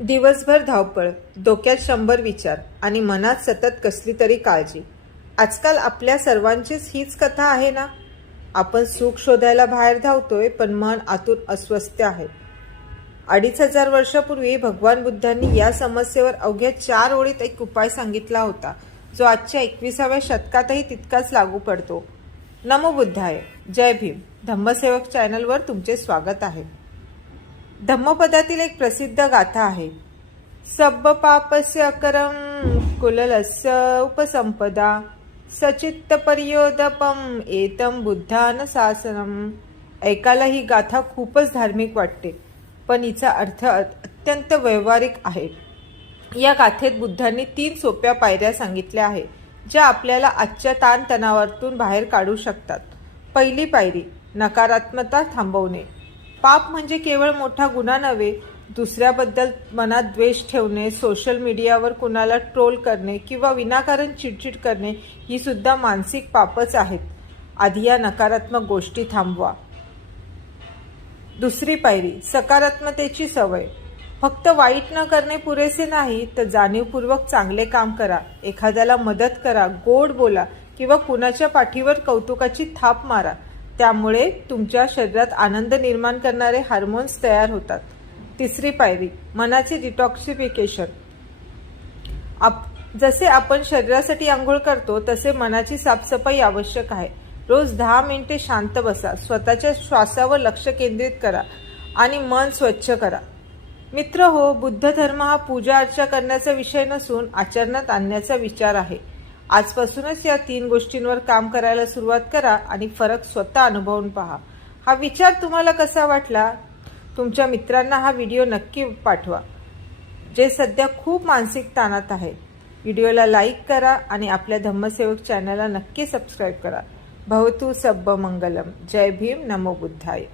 दिवसभर धावपळ, डोक्यात 100 विचार आणि मनात सतत कसली तरी काळजी. आजकाल आपल्या सर्वांचीच हीच कथा आहे ना. आपण सुख शोधायला बाहेर धावतोय, पण मन आतून अस्वस्थ आहे. 2500 वर्षापूर्वी भगवान बुद्धांनी या समस्येवर अवघ्या 4 ओळीत एक उपाय सांगितला होता, जो आजच्या 21व्या शतकातही तितकाच लागू पडतो. नमो बुद्धाय. जय भीम. धम्मसेवक चॅनलवर तुमचे स्वागत आहे. धम्मपदातील एक प्रसिद्ध गाथा आहे. सब्ब पापस्य अकरं कुललस्य उपसंपदा सचित्त पर्योदपम एतम बुद्धान शासनम. ऐकायला ही गाथा खूपच धार्मिक वाटते, पण हिचा अर्थ अत्यंत व्यावहारिक आहे. या गाथेत बुद्धांनी 3 सोप्या पायऱ्या सांगितल्या आहेत, ज्या आपल्याला आजच्या ताणतणावातून बाहेर काढू शकतात. पहिली पायरी, नकारात्मकता थांबवणे. पाप म्हणजे केवळ मोठा गुन्हा नव्हे. दुसऱ्याबद्दल मनात द्वेष ठेवणे, सोशल मीडियावर कुणाला ट्रोल करणे किंवा विनाकारण चिडचिड करणे ही सुद्धा मानसिक पापच आहेत. आधी या नकारात्मक गोष्टी थांबवा. दुसरी पायरी, सकारात्मकतेची सवय. फक्त वाईट न करणे पुरेसे नाही, तर जाणीवपूर्वक चांगले काम करा. एखाद्याला मदत करा, गोड बोला किंवा कुणाच्या पाठीवर कौतुकाची थाप मारा. त्यामुळे तुमच्या शरीरात आनंद निर्माण करणारे हार्मोन्स तयार होतात. तिसरी पायरी, मनाचे डिटॉक्सिफिकेशन. जसे आपण शरीरासाठी आंघोळ करतो, तसे मनाची साफसफाई आवश्यक आहे. रोज 10 मिनिटे शांत बसा, स्वतःच्या श्वासावर लक्ष केंद्रित करा आणि मन स्वच्छ करा. मित्र हो, बुद्ध धर्म हा पूजा अर्चा करण्याचा विषय नसून आचरणात आणण्याचा विचार आहे. आजपासूनच या 3 गोष्टींवर काम करायला सुरुवात करा आणि फरक स्वतः अनुभवून पहा. हा विचार तुम्हाला कसा वाटला? तुमच्या मित्रांना हा व्हिडिओ नक्की पाठवा, जे सध्या खूप मानसिक ताणात आहे. व्हिडिओला लाईक करा आणि आपल्या धम्मसेवक चॅनलला नक्की सबस्क्राईब करा. भवतु सब्ब मंगलम. जय भीम. नमो बुद्धाय.